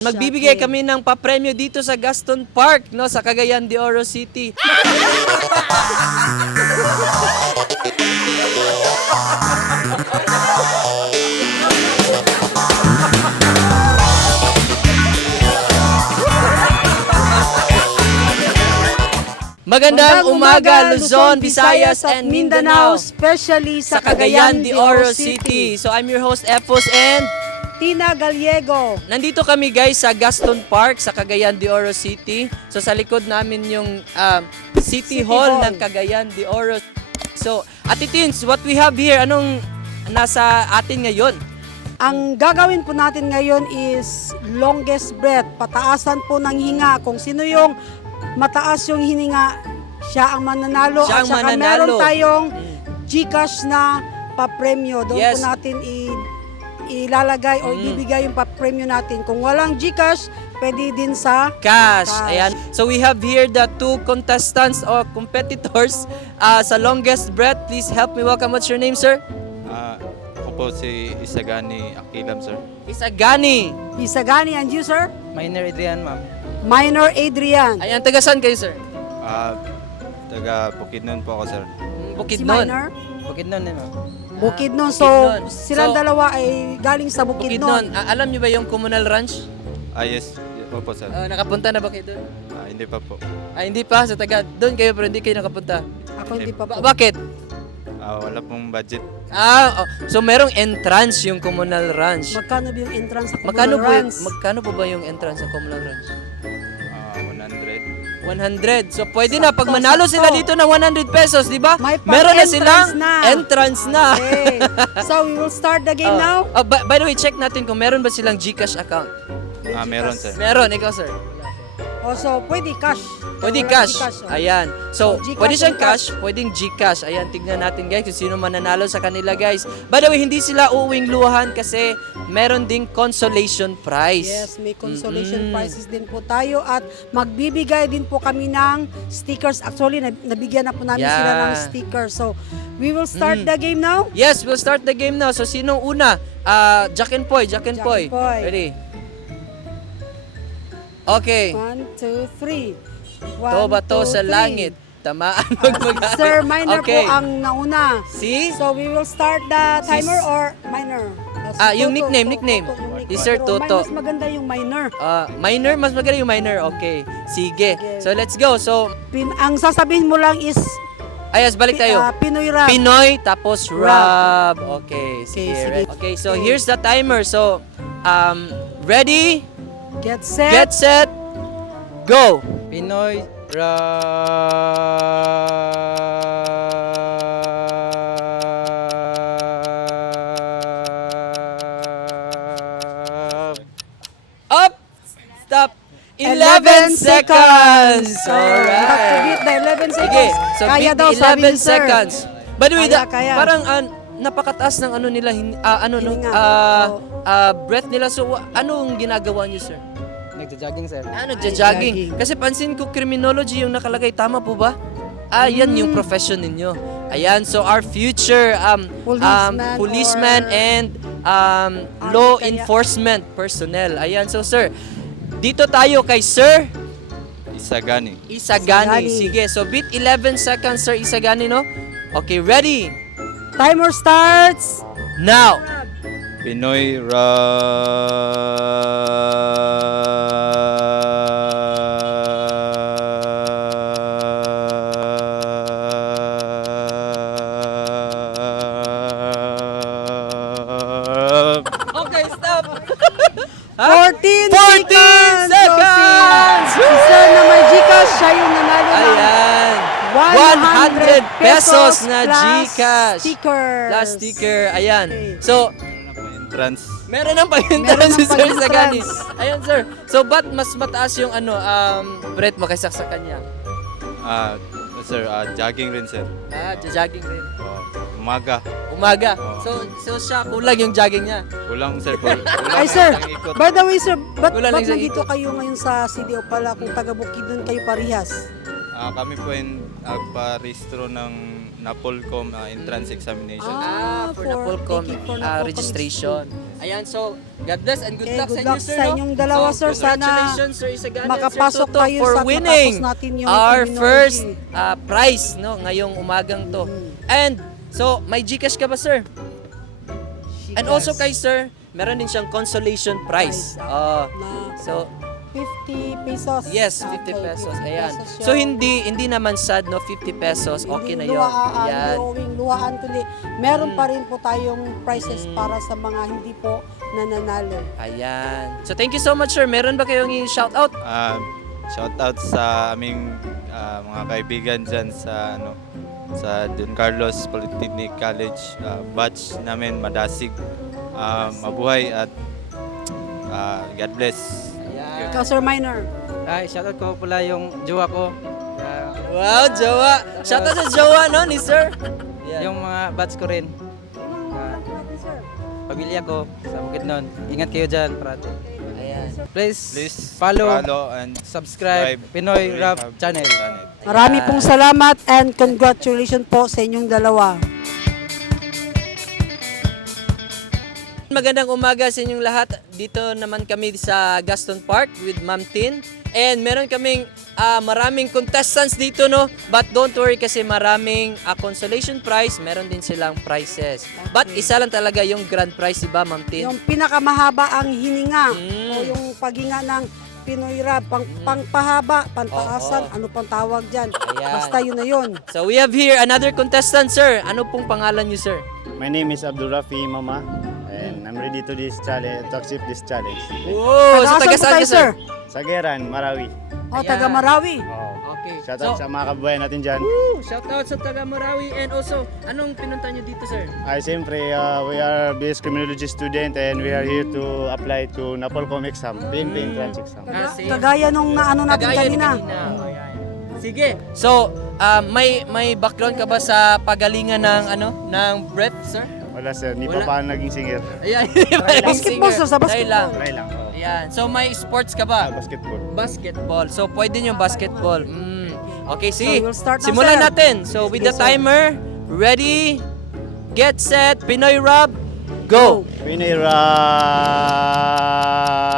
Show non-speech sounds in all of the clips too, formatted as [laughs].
Magbibigay kami ng papremyo dito sa Gaston Park, no, sa Cagayan de Oro City. Magandang umaga, Luzon, Visayas, and Mindanao, especially sa Cagayan de Oro City. City. So I'm your host, Epos, and... Tina Galiego. Nandito kami guys sa Gaston Park sa Cagayan de Oro City. So sa likod namin yung uh, City, City Hall, Hall ng Cagayan de Oro. So, Ate Tins, what we have here, anong nasa atin ngayon? Ang gagawin po natin ngayon is longest breath. Pataasan po ng hinga. Kung sino yung mataas yung hininga, siya ang mananalo. Siya ang At saka mananalo. meron tayong Gcash na pa-premyo. Doon yes. po natin i- ilalagay mm. o mm. ibibigay yung premium natin. Kung walang GCash, pwede din sa cash. cash. Ayan. So we have here the two contestants or competitors uh, sa longest breath. Please help me welcome. What's your name, sir? Ako uh, po si Isagani Akilam, sir. Isagani! Isagani, and you, sir? Minor Adrian, ma'am. Minor Adrian. Ayan, taga saan kayo, sir? Uh, taga Bukidnon po ako, sir. Bukidnon? Si non. Minor? Bukidnon, eh, ma'am. Bukidnon. Bukid so, non. silang so, dalawa ay galing sa Bukidnon. Bukidnon. Ah, alam niyo ba yung communal ranch? Ah, yes. yes. Po po, sir. Ah, nakapunta na ba kayo doon? Ah, hindi pa po. Ah, hindi pa? Sa taga, doon kayo pero hindi kayo nakapunta? Ako ay, hindi pa po. bakit? Ah, wala pong budget. Ah, oh. so merong entrance yung communal ranch. Magkano ba yung entrance sa communal magkano ranch? Ba, magkano po ba yung entrance sa communal ranch? 100. So pwede so, na pag to manalo to sila to. dito ng 100 pesos, 'di ba? Meron na silang na. entrance na. [laughs] okay. So we will start the game uh, now. Uh, by, by the way, check natin kung meron ba silang GCash account. Okay, Gcash. Ah, uh, meron sir. Meron, ikaw sir. O, oh, so, pwede cash. Kaya pwede cash. -cash oh. Ayan. So, so pwede siyang cash, pwede cash, pwedeng Gcash. Ayan, tignan natin guys kung sino mananalo sa kanila guys. By the way, hindi sila uuwing luhan kasi meron ding consolation prize. Yes, may consolation mm -hmm. prizes din po tayo at magbibigay din po kami ng stickers. Actually, nabigyan na po namin yeah. sila ng stickers. So, we will start mm -hmm. the game now? Yes, we'll start the game now. So, sino una? Uh, Jack and Poy, Jack and Jack And Poy. Ready? Okay. One, two, three. One, toba to two, sa langit. Tamaan mag mag Sir, minor okay. po ang nauna. See? So we will start the timer See? or minor? As uh, ah, yung nickname, to, nickname. To, to, to si Sir Toto. Minor, to. mas maganda yung minor. Ah, uh, minor? Mas maganda yung minor. Okay. Sige. Sige. So let's go. So, Pin ang sasabihin mo lang is... Ayos, balik tayo. Uh, Pinoy rap. Pinoy, tapos rap. Okay. Sige. Sige. Okay, so Sige. here's the timer. So, um, ready? Ready? Get set. Get set. Go. Pinoy ra. Up. Stop. 11, 11 seconds. seconds. All right. Have seconds. Okay. So kaya beat though, the 11, 11 seconds. By the way, right, the, kaya, parang an, napakataas ng ano nila hin, uh, ah, ano no uh, ah, uh, oh. ah, breath nila so anong ginagawa niyo sir nagja-jogging sir ano jogging kasi pansin ko criminology yung nakalagay tama po ba ah yan mm -hmm. yung profession ninyo ayan so our future um policeman, um, policeman or... and um, um law enforcement personnel ayan so sir dito tayo kay sir Isagani. Isagani. Isagani. Isagani. Isagani. Sige. So, beat 11 seconds, sir. Isagani, no? Okay, ready. Timer starts now. pesos na GCash. Plus sticker. Ayan. So, trans. Meron nang pa-entrance pa pa si Sir [laughs] Sagani. Ayan, sir. So, but mas mataas yung ano, um, Brett mo kaysa sa kanya? Ah, uh, sir, uh, jogging rin, sir. Ah, uh, jogging rin. Uh, umaga. Umaga. Uh, so, so siya kulang yung jogging niya. Kulang, sir. Kulang, kulang [laughs] Ay, sir. Ulang, Ulang, sir. [laughs] By the way, sir, ba, Ulang, ba't, ba't nandito kayo ngayon sa CDO pala kung taga-bukid kayo parehas. Uh, kami po yung nagparistro ng Napolcom uh, entrance examination. Ah, ah for, for Napolcom uh, registration. Ayan, so God bless and good okay, luck good sa luck inyo, sir. dalawa, so, sir. Sana sir, makapasok tayo sa winning natin yung our first uh, prize no, ngayong umagang to. And so, may Gcash ka ba, sir? And also kay sir, meron din siyang consolation prize. Uh, so, 50 pesos. Yes, 50 so, pesos. 50 Ayan. Pesos so hindi hindi naman sad no 50 pesos. okay hindi na 'yon. Ayun. Luwing luhaan tuli. Meron mm. pa rin po tayong prices mm. para sa mga hindi po nananalo. Ayan. So thank you so much sir. Meron ba kayong shout out? Um uh, shout out sa aming uh, mga kaibigan diyan sa ano sa Don Carlos Polytechnic College uh, batch namin Madasig. Uh, mabuhay at uh, God bless you. Counselor Minor. Ay, shout out ko pala yung jowa ko. Uh, wow, jowa. Shout out sa jowa, no, ni sir? Yeah. Yung mga bats ko rin. Uh, pamilya ko sa Bukit Non. Ingat kayo dyan, parati. Please, Please follow, follow and subscribe, subscribe Pinoy Rap Channel. Marami pong salamat and congratulations po sa inyong dalawa. Magandang umaga sa inyong lahat. Dito naman kami sa Gaston Park with Ma'am Tin. And meron kaming uh, maraming contestants dito, no? But don't worry kasi maraming uh, consolation prize. Meron din silang prizes. Okay. But isa lang talaga yung grand prize, diba, Ma'am Tin? Yung pinakamahaba ang hininga. Mm. O yung paghinga ng Pinoy Rab. Pang, mm. Pangpahaba, pantaasan, Oo. Oh, oh. ano pang tawag dyan. Ayan. Basta yun na yun. So we have here another contestant, sir. Ano pong pangalan niyo, sir? My name is Abdul Rafi, mama. I'm ready to this challenge, to accept this challenge. Oh, okay. so, so, Sa taga -sa saan sir? sir. Sa Marawi. Oh, taga yeah. Marawi. Oh. Okay. Shout out so, sa mga kabuhay natin dyan. Whoo. Shout out sa so taga Marawi. And also, anong pinunta niyo dito sir? Ay, siyempre, uh, we are BS Community student and we are mm. here to apply to Napolcom exam. Oh. Bim, bim, trans exam. Ah, Kasi, kagaya nung na, ano natin Kagaya kanina. kanina. Oh, yeah, yeah. Sige. So, uh, may may background ka ba sa pagalingan ng so, ano ng breath, sir? Wala sir, hindi pa pa naging singer. Ayan, hindi pa naging basketball singer. sa basketball. Try lang. Try lang. Ayan. Yeah. So may sports ka ba? Uh, ah, basketball. Basketball. So pwede yung basketball. Mm. Okay, see? So, we'll start Simulan now, sir. natin. So with the timer, ready, get set, Pinoy Rob, go! Pinoy Rob!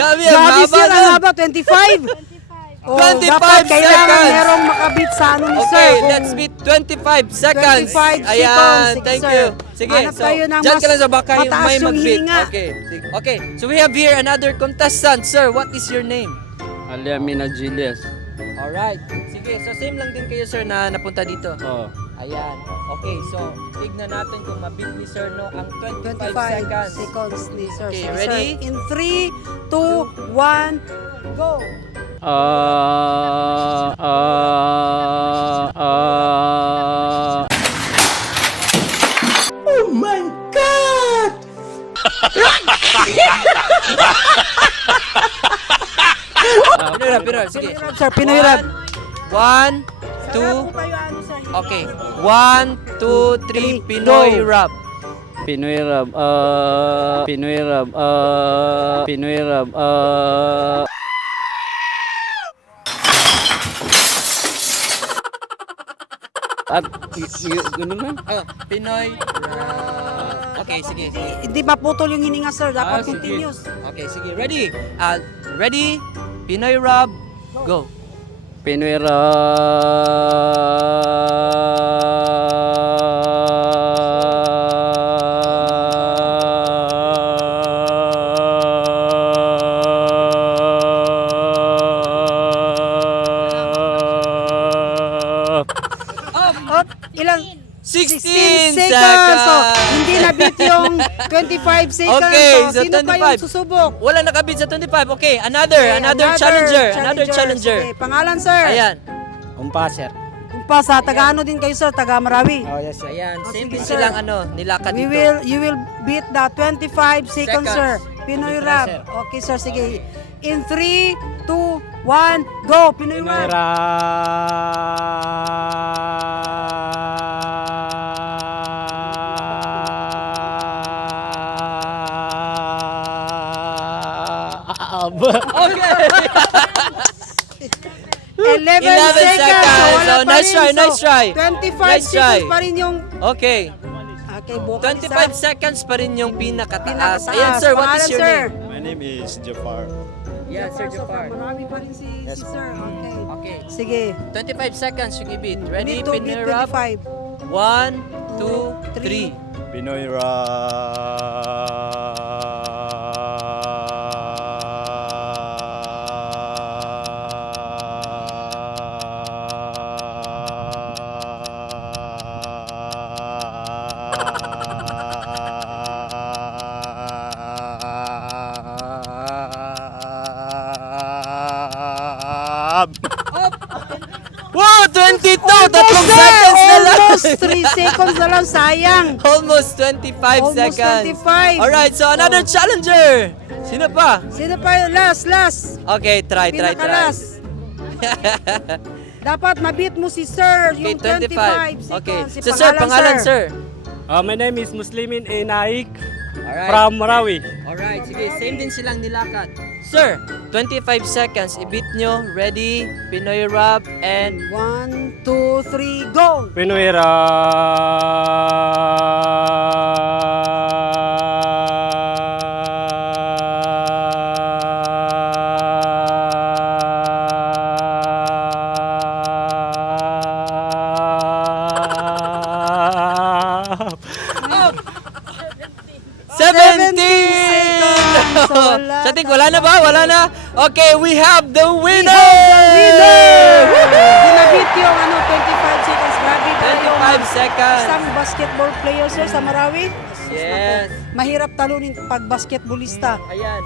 Gabi, ang Gabi, laba sila 25. [laughs] 25. Oh, 25 dapat seconds. Dapat merong makabit sa ano ni okay, sir. Okay, let's beat 25 seconds. 25 seconds. Ayan, sige, thank sir. you. Sige, tayo so, tayo dyan ka lang sa baka yung may magbit. Okay, sige. okay, so we have here another contestant. Sir, what is your name? Aliamina Amina Giles. Alright, sige, so same lang din kayo sir na napunta dito. Oo. Oh. Ayan. Okay, so tignan natin kung mabit ni Sir no ang 25, 25 seconds. seconds ni Sir. Okay, three, ready? In 3, 2, 1, go! Ah, ah, ah. Oh my God! pinahirap, [laughs] [laughs] uh, pinahirap. Sige. Pinahirap, sir. Pinahirap. One, two, three. One two. Okay. One, two, three. Pinoy rap. Pinoy rap. Uh, Pinoy rap. Uh, Pinoy rap. Uh, At ganun na? Pinoy. Uh. Ah. Sige, ah, Pinoy okay, sige. Hindi maputol yung hininga, sir. Dapat ah, continuous. Sige. Okay, sige. Ready? Uh, ready? Pinoy Rob, go. go. Pinwira. Hilang oh, oh. 16, 16 seconds. Saka. So, hindi nabit yung 25 seconds. Okay, so, sino 25? pa kayong susubok? Wala nakabit sa 25. Okay, another, okay, another, another challenger, challenger. Another challenger. Okay, pangalan, sir? Ayan. Kumpa, sir. Kumpa, sa taga ano Ayan. din kayo, sir. Taga Marawi. Oh, yes, sir. Ayan, oh, same din silang ano, nilakad We dito. We will, you will beat the 25 seconds, seconds. sir. Pinoy okay, rap. Three, sir. Okay, sir, sige. Okay. In 3, 2, 1, go! Pinoy, Pinoy, pinoy, pinoy. rap. 11, seconds. So, seconds. So, wala pa nice pa so, try, nice try. 25 nice seconds pa rin yung... Okay. Okay, Bocca 25 seconds sir. pa rin yung uh, pinakataas. Ayan, sir, what is your sir? name? My name is Jafar. Yeah, Sir Jafar. So, marami pa rin si, yes, si pa rin. sir. Okay. okay. Sige. 25 seconds yung ibit. Ready, Pinoy Pino 25. 1, 2, 3. Pinoy Rap. it now! Tatlong seconds na lang! Almost [laughs] 3 seconds na lang, sayang! Almost 25 almost seconds! Almost 25! Alright, so another oh. challenger! Sino pa? Sino pa yung last, last? Okay, try, si try, pinaka try. Pinakalas. [laughs] Dapat mabit mo si sir okay, yung 25, 25 seconds. Okay. Si so pangalan, sir, pangalan, sir. Uh, my name is Muslimin Enaik right. from Marawi. Alright, sige, same din silang nilakad. Sir, 25 seconds. Ibit nyo. Ready? Pinoy rap and... 1, 2, 3, go! Pinoy rap! Tatig, wala na ba? Wala na? Okay, we have the winner! We have the winner! Dinabit yung 25 seconds. Grabe tayo. 25 seconds. Isang mm. basketball player sir sa Marawi. Yes. mahirap talunin pag basketballista. Ayan.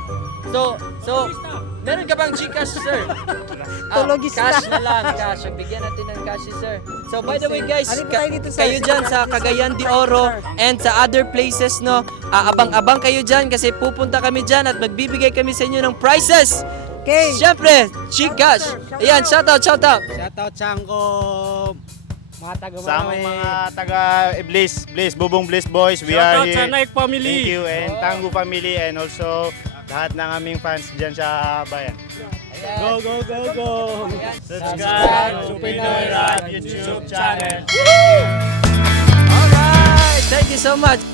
So, so, meron ka bang Gcash, sir? Tologista. Oh, cash na lang, cash. Bigyan natin ng cash, sir. So, by the way, guys, kayo dyan sa Cagayan de Oro and sa other places, no, aabang-abang ah, kayo dyan kasi pupunta kami dyan at magbibigay kami sa inyo ng prizes. Okay. Siyempre, Chikash. Ayan, shout out, shout out. Shout out, Chango. Mga eh. taga Sa mga taga Iblis, Bliss, Bubong Bliss Boys. We shout are out sa Nike family. Thank you and oh. Tango family and also lahat ng aming fans dyan sa uh, bayan. Ayan. Go, go, go, go. Ayan. Subscribe to Pinoy Rap YouTube, YouTube channel. Woo! Alright, thank you so much.